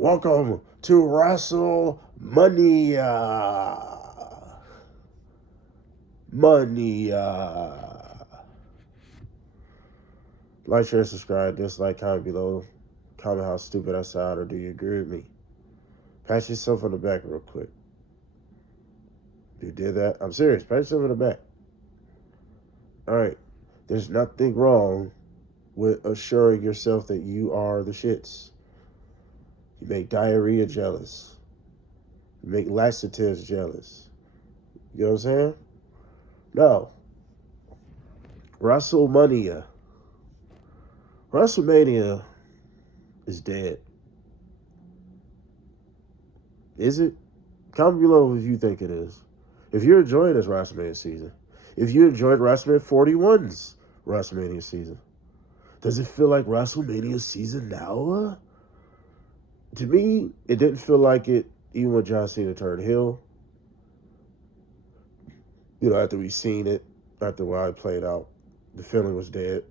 Welcome to Wrestlemania. Like, share, subscribe, dislike, comment below. Comment how stupid I sound, or do you agree with me? Pat yourself on the back real quick. You did that? I'm serious. Pat yourself on the back. Alright. There's nothing wrong with assuring yourself that you are the shits. You make diarrhea jealous. You make laxatives jealous. You know what I'm saying? No. Wrestlemania. WrestleMania is dead. Is it? Comment below if you think it is. If you're enjoying this WrestleMania season. If you enjoyed WrestleMania 41's WrestleMania season. Does it feel like WrestleMania season now? To me, it didn't feel like it even when John Cena turned heel. After we seen it, after while it played out, the feeling was dead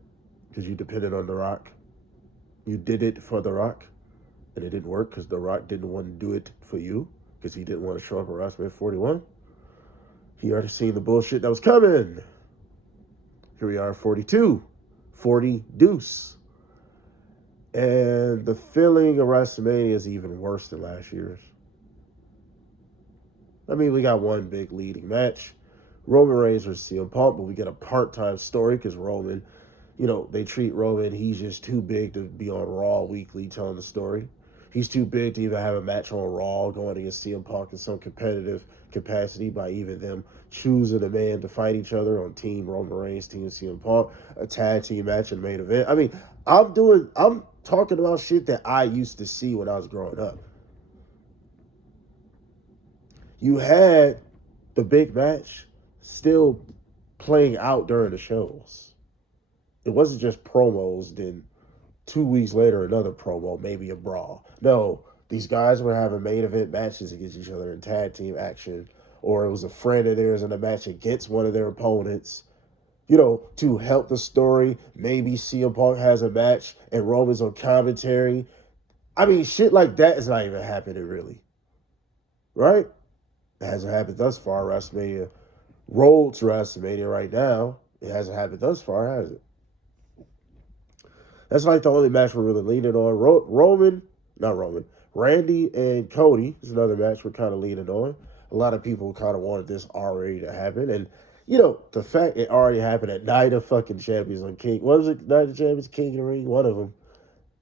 because you depended on The Rock. You did it for The Rock, and it didn't work because The Rock didn't want to do it for you because he didn't want to show up at WrestleMania 41. He already seen the bullshit that was coming. Here we are, 42, 40 deuce. And the feeling of WrestleMania is even worse than last year's. I mean, we got one big leading match. Roman Reigns versus CM Punk, but we get a part-time story because Roman, they treat Roman, he's just too big to be on Raw weekly telling the story. He's too big to even have a match on Raw going against CM Punk in some competitive capacity by even them choosing a man to fight each other on Team Roman Reigns, Team CM Punk, a tag team match in the main event. I mean, I'm talking about shit that I used to see when I was growing up. You had the big match still playing out during the shows. It wasn't just promos, then 2 weeks later another promo, maybe a brawl. No, these guys were having main event matches against each other in tag team action, or it was a friend of theirs in a match against one of their opponents, to help the story. Maybe CM Punk has a match and Roman's on commentary. I mean, shit like that is not even happening really. Right? It hasn't happened thus far. WrestleMania rolled to WrestleMania right now. It hasn't happened thus far, has it? That's like the only match we're really leaning on. Randy and Cody is another match we're kind of leaning on. A lot of people kind of wanted this already to happen. And, the fact it already happened at Night of fucking Champions on King. What was it? Night of Champions, King of the Ring? One of them.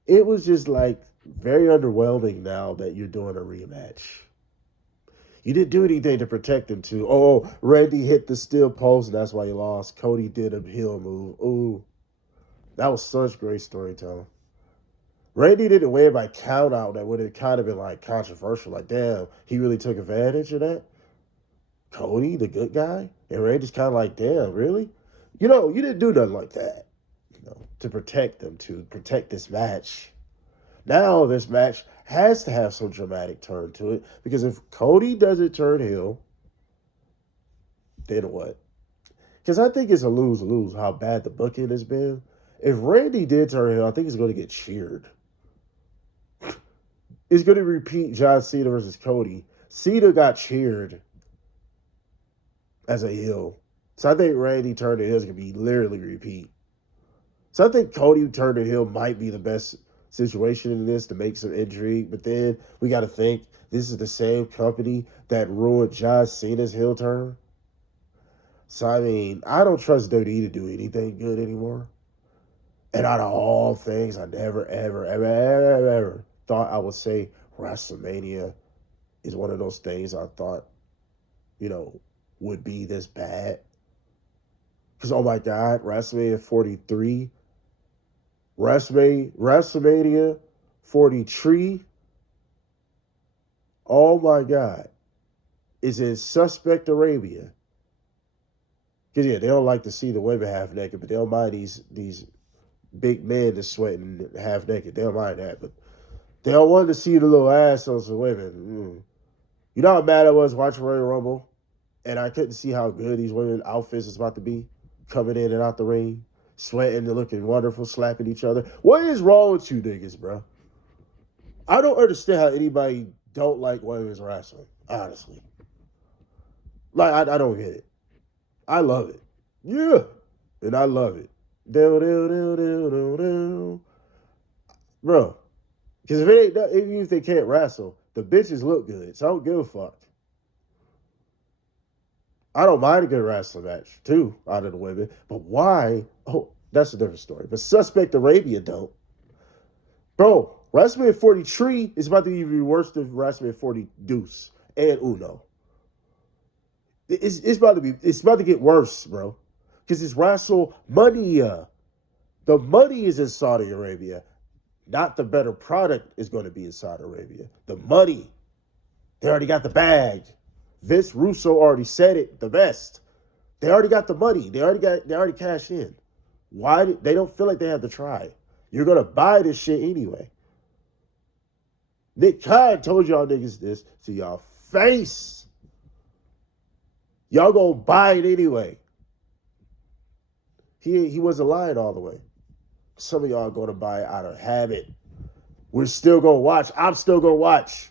It was just like very underwhelming now that you're doing a rematch. You didn't do anything to protect him too. Oh, Randy hit the steel post and that's why he lost. Cody did a heel move. Ooh. That was such great storytelling. Randy didn't win by count out. That would have kind of been like controversial. Like, damn, he really took advantage of that. Cody, the good guy, and Randy's kind of like, damn, really? You didn't do nothing like that. To protect them, to protect this match. Now this match has to have some dramatic turn to it because if Cody doesn't turn heel, then what? Because I think it's a lose-lose how bad the booking has been. If Randy did turn heel, I think he's going to get cheered. It's going to repeat John Cena versus Cody. Cena got cheered as a heel. So I think Randy turning heel is going to be literally repeat. So I think Cody turning heel might be the best situation in this to make some intrigue. But then we got to think this is the same company that ruined John Cena's heel turn. So, I mean, I don't trust WWE to do anything good anymore. And out of all things, I never, ever thought I would say WrestleMania is one of those things I thought, would be this bad. Because, oh my God, WrestleMania 43, WrestleMania 43, oh my God, is in Suspect Arabia. Because, yeah, they don't like to see the women half naked, but they don't mind these big men that's sweating half naked. They don't mind that, but they don't want to see the little ass on some women. You know how mad I was watching Royal Rumble, and I couldn't see how good these women outfits is about to be, coming in and out the ring, sweating and looking wonderful, slapping each other. What is wrong with you niggas, bro? I don't understand how anybody don't like women's wrestling. Honestly, like I don't get it. I love it. Yeah, and I love it. Do do do do do do, bro. Because if it ain't even if they can't wrestle, the bitches look good. So I don't give a fuck. I don't mind a good wrestling match too out of the women, but why? Oh, that's a different story. But Suspect Arabia don't, bro. WrestleMania 43 is about to be even worse than WrestleMania 40 Deuce and Uno. It's about to get worse, bro. Because it's WrestleMania. The money is in Saudi Arabia. Not the better product is going to be in Saudi Arabia. The money. They already got the bag. Vince Russo already said it the best. They already got the money. They already cashed in. They don't feel like they have to try. You're gonna buy this shit anyway. Nick Khan told y'all niggas this to y'all face. Y'all gonna buy it anyway. He wasn't lying all the way. Some of y'all gonna buy it out of habit. We're still gonna watch. I'm still gonna watch.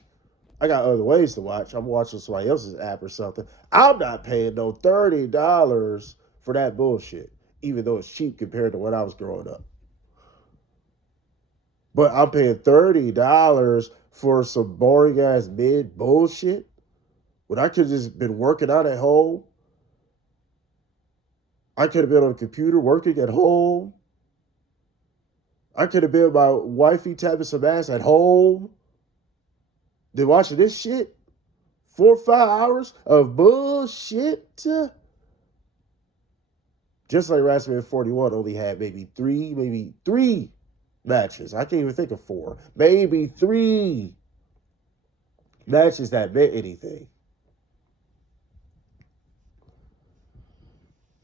I got other ways to watch. I'm watching somebody else's app or something. I'm not paying no $30 for that bullshit, even though it's cheap compared to when I was growing up. But I'm paying $30 for some boring ass mid bullshit when I could have just been working out at home. I could have been on a computer working at home. I could have been my wifey tapping some ass at home. Then watching this shit, 4 or 5 hours of bullshit. Just like WrestleMania 41 only had maybe three matches. I can't even think of 4. Maybe 3 matches that meant anything.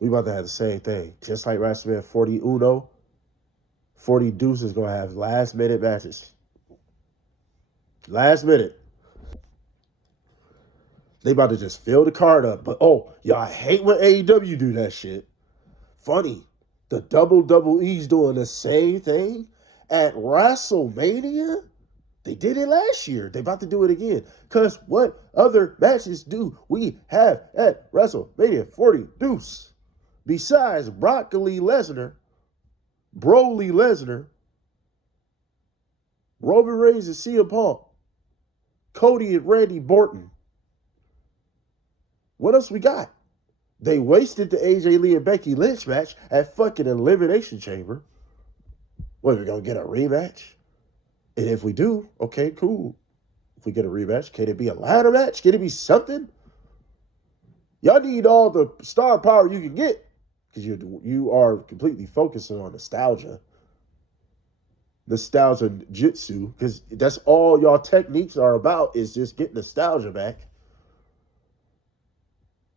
We about to have the same thing. Just like WrestleMania 40 Uno, 40 Deuce is going to have last minute matches. Last minute. They about to just fill the card up. But, y'all, I hate when AEW do that shit. Funny. The double E's doing the same thing at WrestleMania. They did it last year. They about to do it again. Because what other matches do we have at WrestleMania 40 Deuce? Besides Broccoli Lesnar, Broly Lesnar, Roman Reigns and CM Punk, Cody and Randy Orton. What else we got? They wasted the AJ Lee and Becky Lynch match at fucking Elimination Chamber. What, we going to get a rematch? And if we do, okay, cool. If we get a rematch, can it be a ladder match? Can it be something? Y'all need all the star power you can get because you are completely focusing on nostalgia. Nostalgia jitsu, because that's all y'all techniques are about is just getting nostalgia back.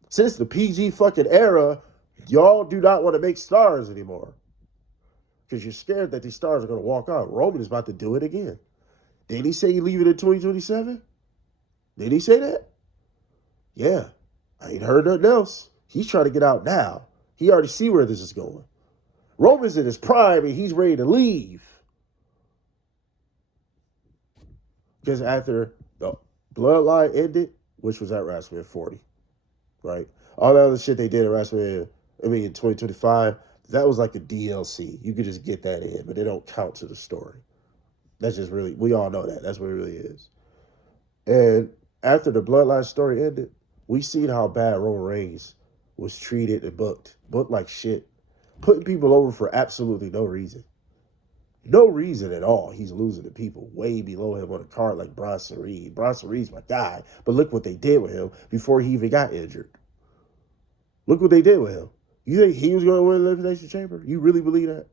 Since the PG fucking era, y'all do not want to make stars anymore. Because you're scared that these stars are going to walk out. Roman is about to do it again. Didn't he say he leave it in 2027? Did he say that? Yeah. I ain't heard nothing else. He's trying to get out now. He already see where this is going. Roman's in his prime and he's ready to leave. Because after the bloodline ended, which was at WrestleMania 40, right? All the other shit they did at WrestleMania, in 2025, that was like a DLC. You could just get that in, but they don't count to the story. That's just really, we all know that. That's what it really is. And after the bloodline story ended, we seen how bad Roman Reigns was treated and booked. Booked like shit. Putting people over for absolutely no reason. No reason at all. He's losing to people way below him on the card like Bronson Reed. Bronson Reed's my guy. But look what they did with him before he even got injured. Look what they did with him. You think he was going to win the Elimination Chamber? You really believe that?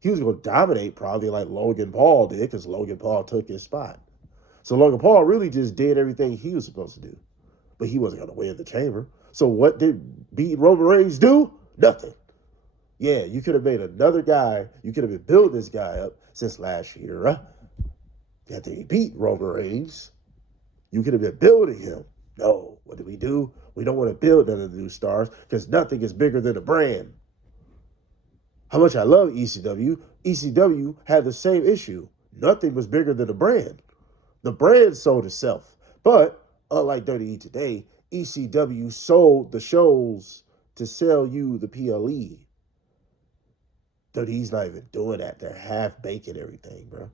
He was going to dominate probably like Logan Paul did because Logan Paul took his spot. So Logan Paul really just did everything he was supposed to do. But he wasn't going to win the chamber. So what did beat Roman Reigns do? Nothing. Yeah, you could have made another guy. You could have been building this guy up since last year. After he beat Roman Reigns, you could have been building him. No, what did we do? We don't want to build none of the new stars because nothing is bigger than the brand. How much I love ECW. ECW had the same issue. Nothing was bigger than the brand. The brand sold itself. But unlike WWE today, ECW sold the shows to sell you the PLE. WWE's not even doing that. They're half baking everything, bro.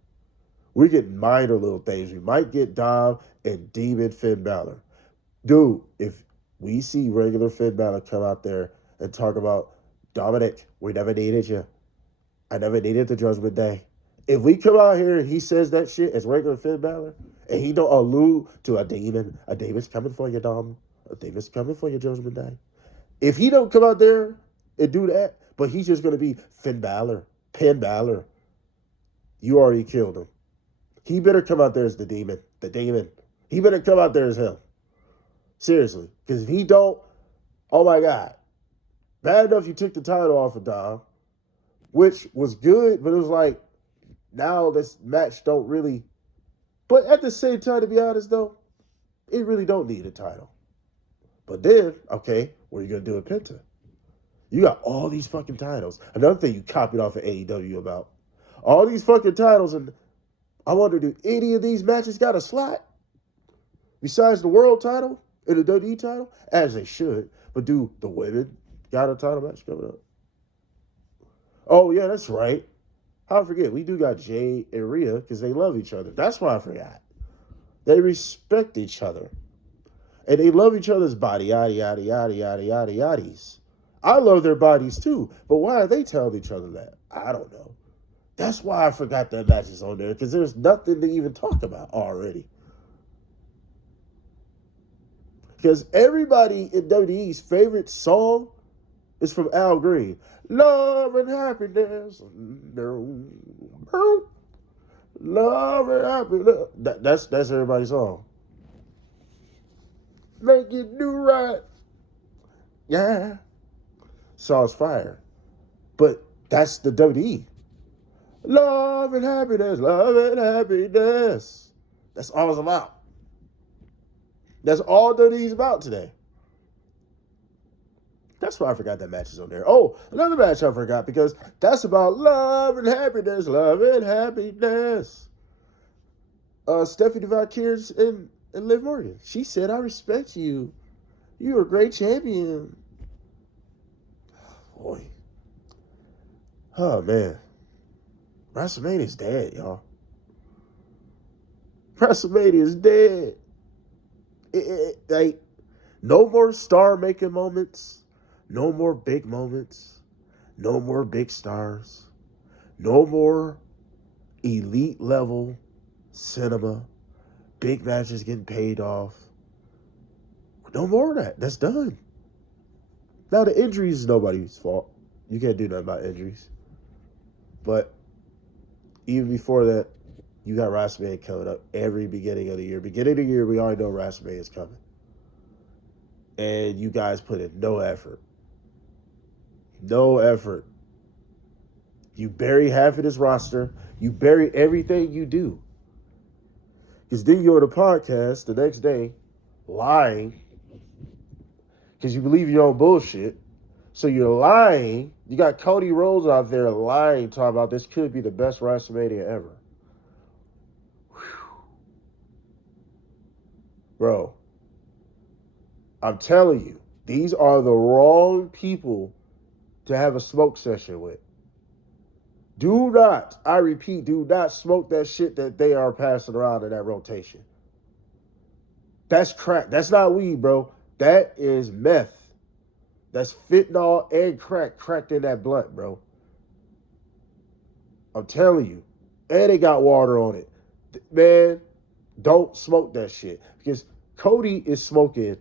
We're getting minor little things. We might get Dom and Demon Finn Balor. Dude, if we see regular Finn Balor come out there and talk about Dominic, we never needed you. I never needed the Judgment Day. If we come out here and he says that shit as regular Finn Balor, and he don't allude to a demon's coming for you, Dom. A demon's coming for your Judgment Day. If he don't come out there and do that, but he's just going to be Finn Balor, Penn Balor, you already killed him. He better come out there as the demon. The demon. He better come out there as him. Seriously. Because if he don't, oh my God. Bad enough you took the title off of Dom, which was good, but it was like, now this match don't really. But at the same time, to be honest, though, it really don't need a title. But then, okay, what are you going to do with Penta? You got all these fucking titles. Another thing you copied off of AEW about. All these fucking titles, and I wonder, do any of these matches got a slot? Besides the world title and the WWE title? As they should. But do the women got a title match coming up? Oh, yeah, that's right. How I forget, we do got Jay and Rhea because they love each other. That's why I forgot. They respect each other. And they love each other's body, yada, yada, yada, yada, yada, yaddies. I love their bodies too. But why are they telling each other that? I don't know. That's why I forgot that match is on there, because there's nothing to even talk about already. Because everybody in WWE's favorite song is from Al Green. Love and happiness. Love and happiness. That's everybody's song. Make it do right. Yeah. Song's fire. But that's the WWE. Love and happiness. Love and happiness. That's all it's about. That's all WWE's about today. That's why I forgot that match is on there. Oh, another match I forgot, because that's about love and happiness. Love and happiness. Stephanie Valkyries and Liv Morgan. She said, I respect you. You're a great champion. Boy. Oh, man. WrestleMania's dead, y'all. WrestleMania's dead. Like, no more star-making moments. No more big moments. No more big stars. No more elite level cinema. Big matches getting paid off. No more of that. That's done. Now the injuries is nobody's fault. You can't do nothing about injuries. But even before that, you got WrestleMania coming up every beginning of the year. Beginning of the year, we already know WrestleMania is coming. And you guys put in no effort. No effort. You bury half of this roster. You bury everything you do. Because then you're on a podcast the next day lying because you believe your own bullshit. So you're lying. You got Cody Rhodes out there lying, talking about this could be the best WrestleMania ever. Whew. Bro, I'm telling you, these are the wrong people to have a smoke session with. Do not, I repeat, do not smoke that shit that they are passing around in that rotation. That's crack. That's not weed, bro. That is meth. That's fentanyl and crack cracked in that blunt, bro. I'm telling you. And it got water on it. Man, don't smoke that shit. Because Cody is smoking.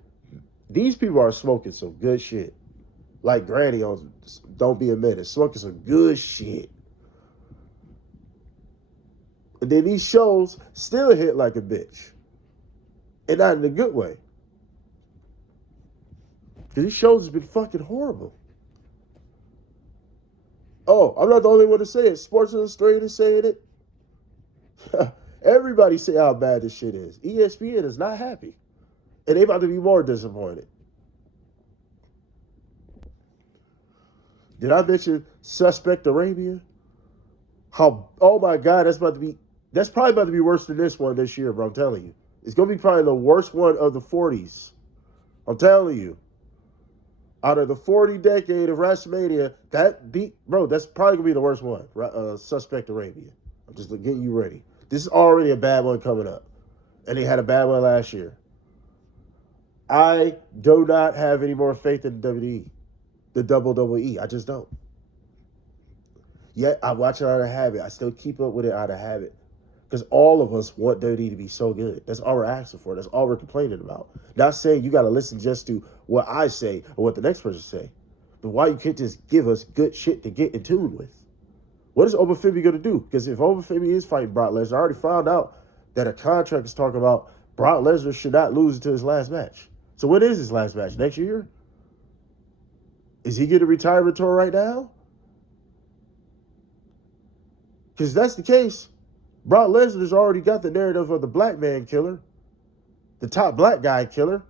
These people are smoking some good shit. Like Granny on Don't Be a Menace. Smoking some good shit. And then these shows still hit like a bitch. And not in a good way. Because these shows have been fucking horrible. Oh, I'm not the only one to say it. Sports Illustrated is saying it. Everybody say how bad this shit is. ESPN is not happy. And they about to be more disappointed. Did I mention Suspect Arabia? How, oh my God, that's about to be That's probably about to be worse than this one this year, bro. I'm telling you. It's going to be probably the worst one of the 40s. I'm telling you. Out of the 40 decade of Wrestlemania, that's probably going to be the worst one. Suspect Arabia. I'm just getting you ready. This is already a bad one coming up. And they had a bad one last year. I do not have any more faith in WWE, the WWE. I just don't. Yet I watch it out of habit. I still keep up with it out of habit. Because all of us want WWE to be so good. That's all we're asking for. That's all we're complaining about. Not saying you got to listen just to what I say or what the next person say. But why you can't just give us good shit to get in tune with? What is Obafemi going to do? Because if Obafemi is fighting Brock Lesnar, I already found out that a contract is talking about Brock Lesnar should not lose until his last match. So when is his last match? Next year? Is he getting a retirement tour right now? Because if that's the case, Brock Lesnar's already got the narrative of the black man killer, the top black guy killer.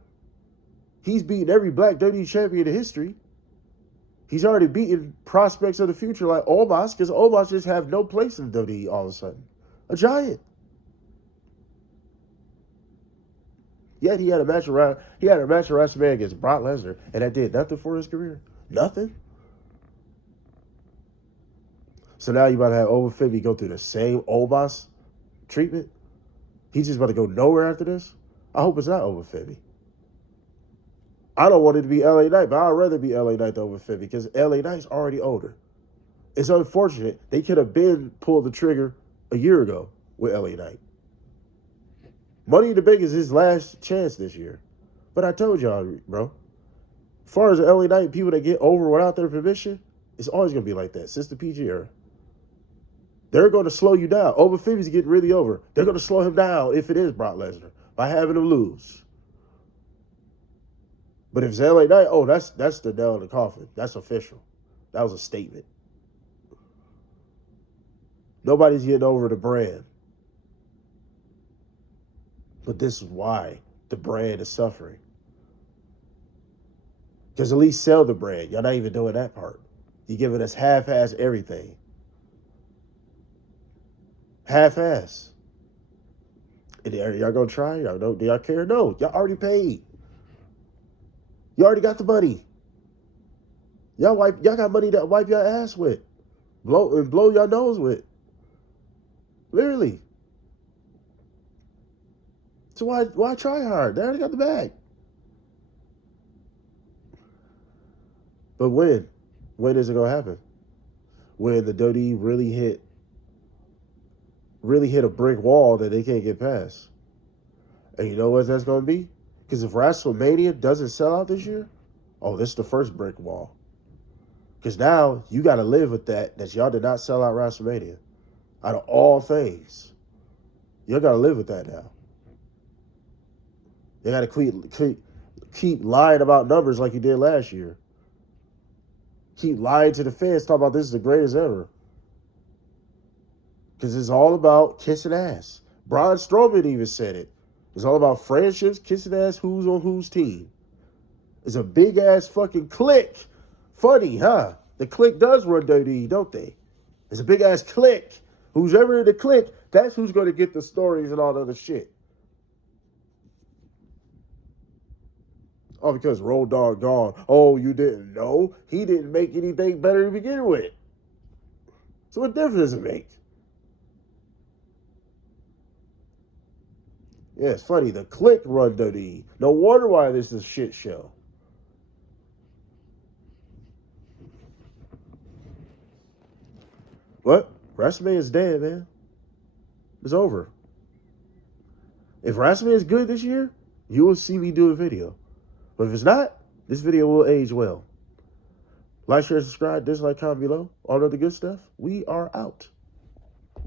He's beaten every black WWE champion in history. He's already beaten prospects of the future like Omos, because Omos just have no place in WWE all of a sudden. A giant. Yet he had a match around WrestleMania against Brock Lesnar, and that did nothing for his career. Nothing. So now you about to have Obafemi go through the same Omos treatment. He's just about to go nowhere after this. I hope it's not Obafemi. I don't want it to be LA Knight, but I'd rather be LA Knight than Obafemi because LA Knight's already older. It's unfortunate. They could have been pulled the trigger a year ago with LA Knight. Money in the Bank is his last chance this year. But I told y'all, bro, as far as the LA Knight people that get over without their permission, it's always going to be like that since the PG era. They're going to slow you down. Obafemi's getting really over. They're going to slow him down if it is Brock Lesnar by having him lose. But if it's LA Knight, that's the nail in the coffin. That's official. That was a statement. Nobody's getting over the brand. But this is why the brand is suffering. Because at least sell the brand. Y'all not even doing that part. You're giving us half-ass everything. Half-ass. And y'all gonna try? Do y'all care? No. Y'all already paid. You already got the money. Y'all got money to wipe your ass with. Blow your nose with. Literally. So why try hard? They already got the bag. But when? When is it gonna happen? When the WWE really hit a brick wall that they can't get past. And you know what that's gonna be? Because if WrestleMania doesn't sell out this year, this is the first brick wall. Because now you got to live with that y'all did not sell out WrestleMania. Out of all things, y'all got to live with that now. You got to keep lying about numbers like you did last year. Keep lying to the fans, talking about this is the greatest ever. Because it's all about kissing ass. Braun Strowman even said it. It's all about friendships, kissing ass, who's on whose team. It's a big-ass fucking clique. Funny, huh? The clique does run WWE, don't they? It's a big-ass clique. Who's ever in the clique, that's who's going to get the stories and all the other shit. Because Road Dogg gone. You didn't know? He didn't make anything better to begin with. So what difference does it make? Yeah, it's funny. The clique run WWE. No wonder why this is a shit show. What? WrestleMania is dead, man. It's over. If WrestleMania is good this year, you will see me do a video. But if it's not, this video will age well. Like, share, subscribe, dislike, comment below. All the other good stuff. We are out.